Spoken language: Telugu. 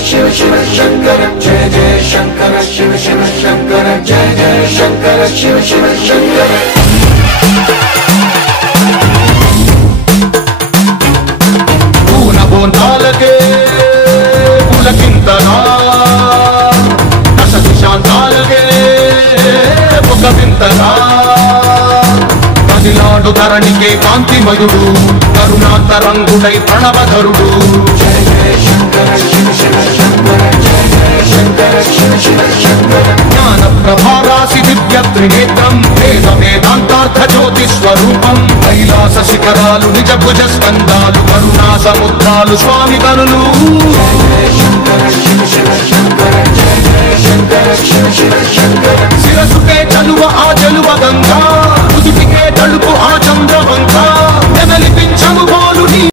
शिव शिव शंकर जय जय शंकर शिव शिव शंकर जय जय शंकर शिव शिव शंकर पूर्ण बोंदालके पुलकिंतना दश दिशांतालके मुखविंतना కదిలాడు ధరణికే కాంతిమయుడు కరుణాంతరంగుడై ప్రణవధరుడు జయ జయ శంకర శివ శివ శంకర జయ జయ శంకర శివ శివ శంకర జ్ఞాన ప్రభారాసి దివ్య త్రినేత్రం వేద వేదాంతార్థ జ్యోతి స్వరూపం కైలాస శిఖరాలు నిజ భుజ స్కందాలు కరుణా సముద్రాలు స్వామి కరులు జయ జయ శంకర శివ శివ శంకర జయ జయ శంకర శివ శివ శంకర శిరసుకే చలువ ఆ జలువ గంగా తలుపు ఆ చంద్రవంక నెమలిపించము